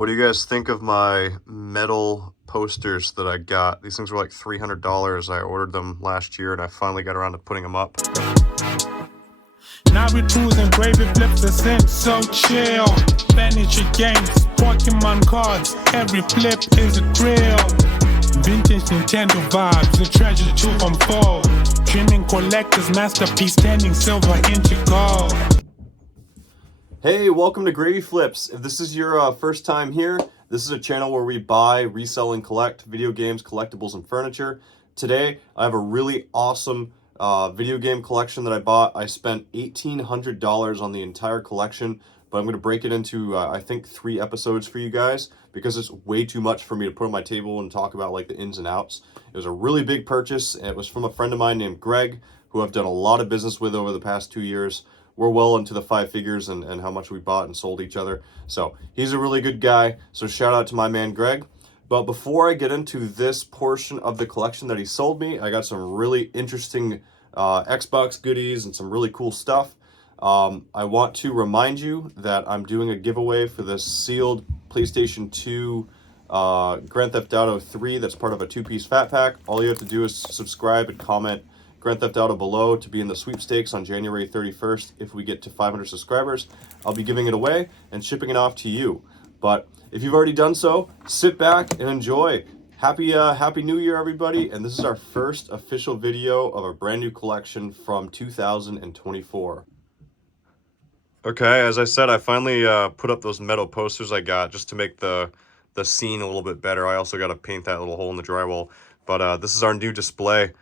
What do you guys think of my metal posters that I got? These things were like $300. I ordered them last year and I finally got around to putting them up. Now we cruising, gravy flips the scent, so chill. Furniture games, Pokemon cards, every flip is a thrill. Vintage Nintendo vibes, the treasure to unfold. Trimming collectors, masterpiece, turning silver into gold. Hey, welcome to Gravy Flips. If this is your first time here, this is a channel where we buy, resell, and collect video games, collectibles, and furniture. Today, I have a really awesome video game collection that I bought. I spent $1,800 on the entire collection, but I'm going to break it into, I think, 3 episodes for you guys because it's way too much for me to put on my table and talk about like the ins and outs. It was a really big purchase. It was from a friend of mine named Greg, who I've done a lot of business with over the past 2 years. We're well into the 5 figures and how much we bought and sold each other. So he's a really good guy. So shout out to my man, Greg. But before I get into this portion of the collection that he sold me, I got some really interesting Xbox goodies and some really cool stuff. I want to remind you that I'm doing a giveaway for this sealed PlayStation 2 Grand Theft Auto 3 that's part of a 2-piece fat pack. All you have to do is subscribe and comment Grand Theft Auto below to be in the sweepstakes on January 31st. If we get to 500 subscribers, I'll be giving it away and shipping it off to you. But if you've already done so, sit back and enjoy. Happy New Year, everybody. And this is our first official video of a brand new collection from 2024. Okay, as I said, I finally put up those metal posters I got just to make the scene a little bit better. I also got to paint that little hole in the drywall. But this is our new display.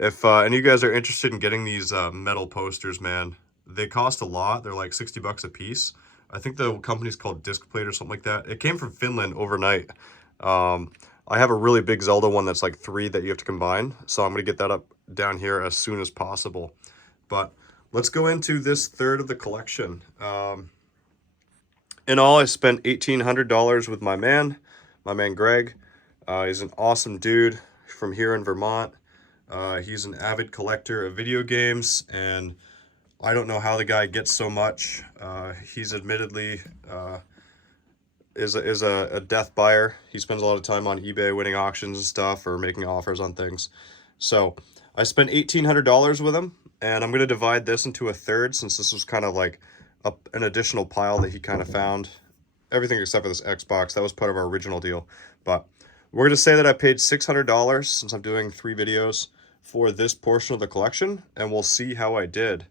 If any of you guys are interested in getting these metal posters, man, they cost a lot. They're like 60 bucks a piece. I think the company's called Disc Plate or something like that. It came from Finland overnight. I have a really big Zelda one that's like 3 that you have to combine. So I'm going to get that up down here as soon as possible. But let's go into this third of the collection. In all, I spent $1,800 with my man Greg. He's an awesome dude from here in Vermont. He's an avid collector of video games, and I don't know how the guy gets so much. He's admittedly is a death buyer. He spends a lot of time on eBay winning auctions and stuff or making offers on things. So I spent $1,800 with him, and I'm going to divide this into a third since this was kind of like an additional pile that he kind of found. Everything except for this Xbox. That was part of our original deal. But we're going to say that I paid $600 since I'm doing 3 videos for this portion of the collection, and we'll see how I did.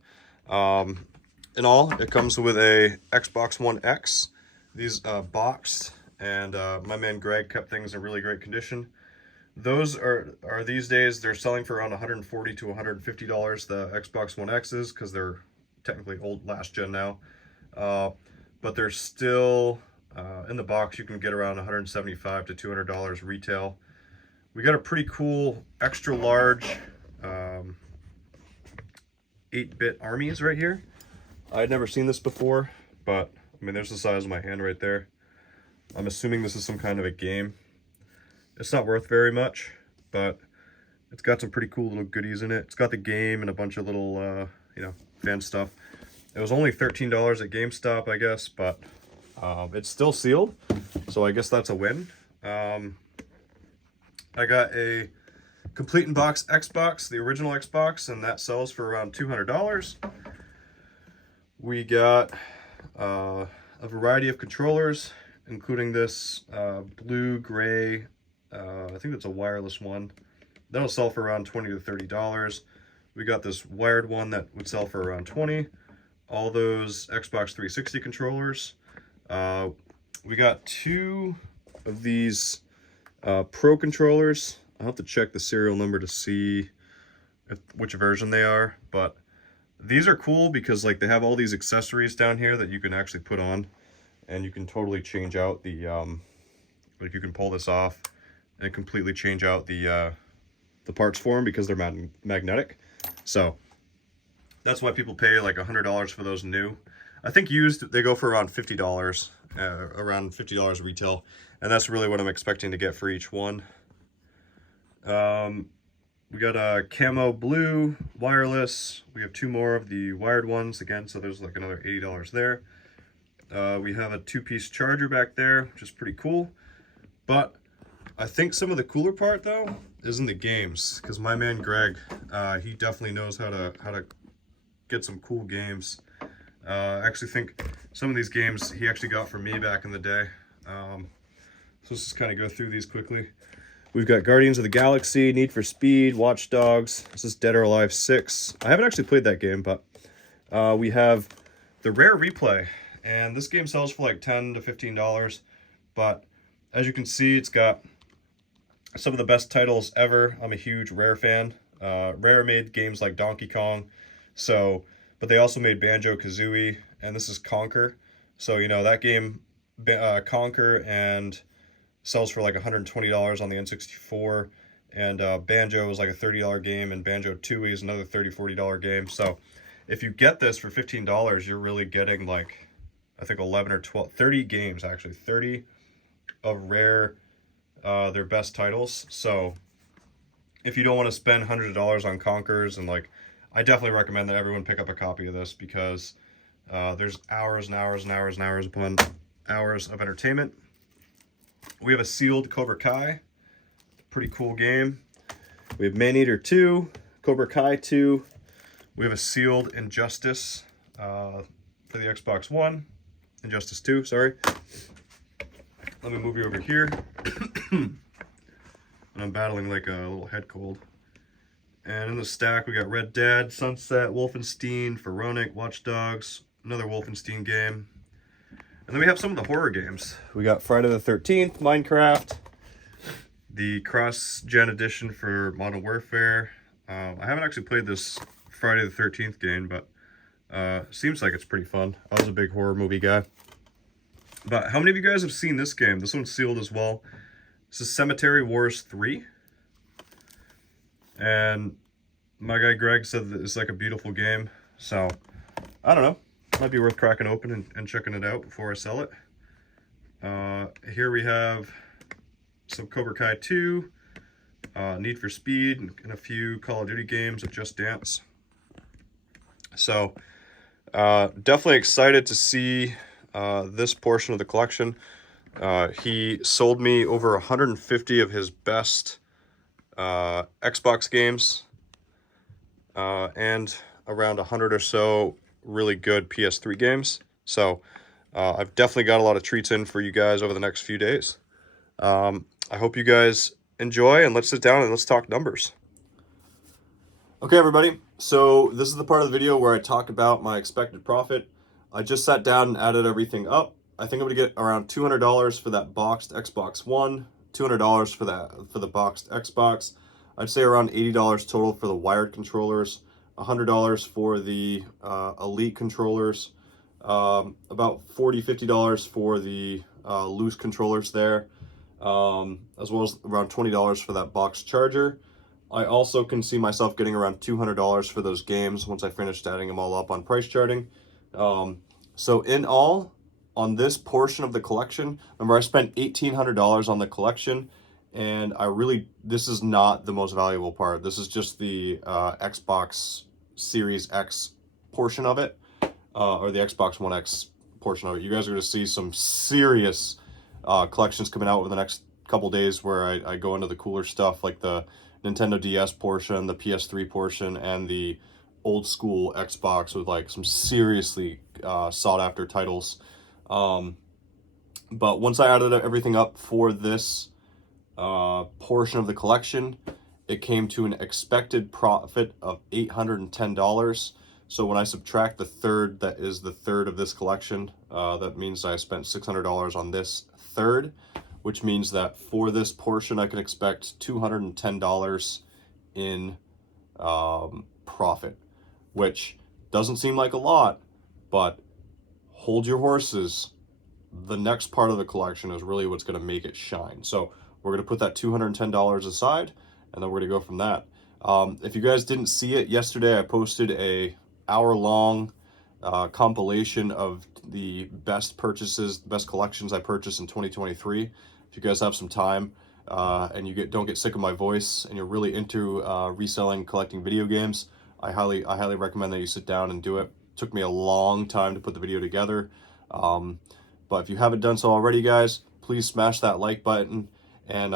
In all, it comes with a Xbox One X. These boxed, and my man Greg kept things in really great condition. Those are these days, they're selling for around $140 to $150, the Xbox One X's, because they're technically old last gen now. But they're still, in the box, you can get around $175 to $200 retail. We got a pretty cool extra large 8-bit armies right here. I'd never seen this before, but I mean, there's the size of my hand right there. I'm assuming this is some kind of a game. It's not worth very much, but it's got some pretty cool little goodies in it. It's got the game and a bunch of little, fan stuff. It was only $13 at GameStop, I guess, but it's still sealed, so I guess that's a win. I got a complete in box Xbox, the original Xbox, and that sells for around $200. We got a variety of controllers, including this blue, gray, I think that's a wireless one. That'll sell for around $20 to $30. We got this wired one that would sell for around $20. All those Xbox 360 controllers. We got 2 of these Pro controllers. I'll have to check the serial number to see which version they are, but these are cool because like they have all these accessories down here that you can actually put on, and you can totally change out the like you can pull this off and completely change out the parts for them because they're magnetic. So that's why people pay like $100 for those new. I think used they go for around $50, around $50 retail, and that's really what I'm expecting to get for each one. We got a camo blue wireless. We have 2 more of the wired ones again, so there's like another $80 there. We have a 2-piece charger back there, which is pretty cool. But I think some of the cooler part though is in the games, because my man Greg, he definitely knows how to get some cool games. I actually think some of these games he actually got from me back in the day. So let's just kind of go through these quickly. We've got Guardians of the Galaxy, Need for Speed, Watch Dogs. This is Dead or Alive 6. I haven't actually played that game, but we have the Rare Replay. And this game sells for like $10 to $15. But as you can see, it's got some of the best titles ever. I'm a huge Rare fan. Rare made games like Donkey Kong. But they also made Banjo-Kazooie, and this is Conquer. So, you know, that game, Conquer, and sells for like $120 on the N64. And Banjo is like a $30 game, and Banjo-Tooie is another $30, $40 game. So if you get this for $15, you're really getting like, I think 11 or 12, 30 games actually, 30 of Rare, their best titles. So if you don't want to spend hundreds of dollars on Conquers, and like, I definitely recommend that everyone pick up a copy of this, because there's hours and hours and hours and hours upon hours of entertainment. We have a sealed Cobra Kai, pretty cool game. We have Maneater 2, Cobra Kai 2. We have a sealed Injustice for the Xbox One. Injustice 2, sorry. Let me move you over here. And I'm battling like a little head cold. And in the stack, we got Red Dead, Sunset, Wolfenstein, Pharaonic, Watch Dogs, another Wolfenstein game. And then we have some of the horror games. We got Friday the 13th, Minecraft, the cross-gen edition for Modern Warfare. I haven't actually played this Friday the 13th game, but seems like it's pretty fun. I was a big horror movie guy. But how many of you guys have seen this game? This one's sealed as well. This is Cemetery Wars 3. And my guy Greg said that it's like a beautiful game. So, I don't know. Might be worth cracking open and checking it out before I sell it. Here we have some Cobra Kai 2, Need for Speed, and a few Call of Duty games of Just Dance. So, definitely excited to see this portion of the collection. He sold me over 150 of his best Xbox games, and around 100 or so really good PS3 games. So I've definitely got a lot of treats in for you guys over the next few days. I hope you guys enjoy, and let's sit down and let's talk numbers. Okay, everybody. So this is the part of the video where I talk about my expected profit. I just sat down and added everything up. I think I'm gonna get around $200 for that boxed Xbox One, $200 for the boxed Xbox. I'd say around $80 total for the wired controllers, $100 for the Elite controllers, about $40, $50 for the loose controllers there, as well as around $20 for that box charger. I also can see myself getting around $200 for those games once I finished adding them all up on price charting. So in all, on this portion of the collection, remember I spent $1,800 on the collection, and this is not the most valuable part. This is just the Xbox Series X portion of it, or the Xbox One X portion of it. You guys are going to see some serious collections coming out over the next couple days, where I go into the cooler stuff like the Nintendo DS portion, the PS3 portion, and the old school Xbox with like some seriously sought after titles. But once I added everything up for this portion of the collection, it came to an expected profit of $810. So when I subtract the third, that is the third of this collection, that means I spent $600 on this third, which means that for this portion I can expect $210 in profit, which doesn't seem like a lot, but hold your horses. The next part of the collection is really what's going to make it shine. So we're going to put that $210 aside, and then we're going to go from that. If you guys didn't see it, yesterday I posted a hour-long compilation of the best purchases, the best collections I purchased in 2023. If you guys have some time and you don't get sick of my voice and you're really into reselling, collecting video games, I highly recommend that you sit down and do it. It took me a long time to put the video together. But if you haven't done so already, guys, please smash that like button and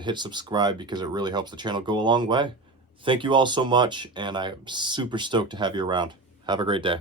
hit subscribe, because it really helps the channel go a long way. Thank you all so much, and I'm super stoked to have you around. Have a great day.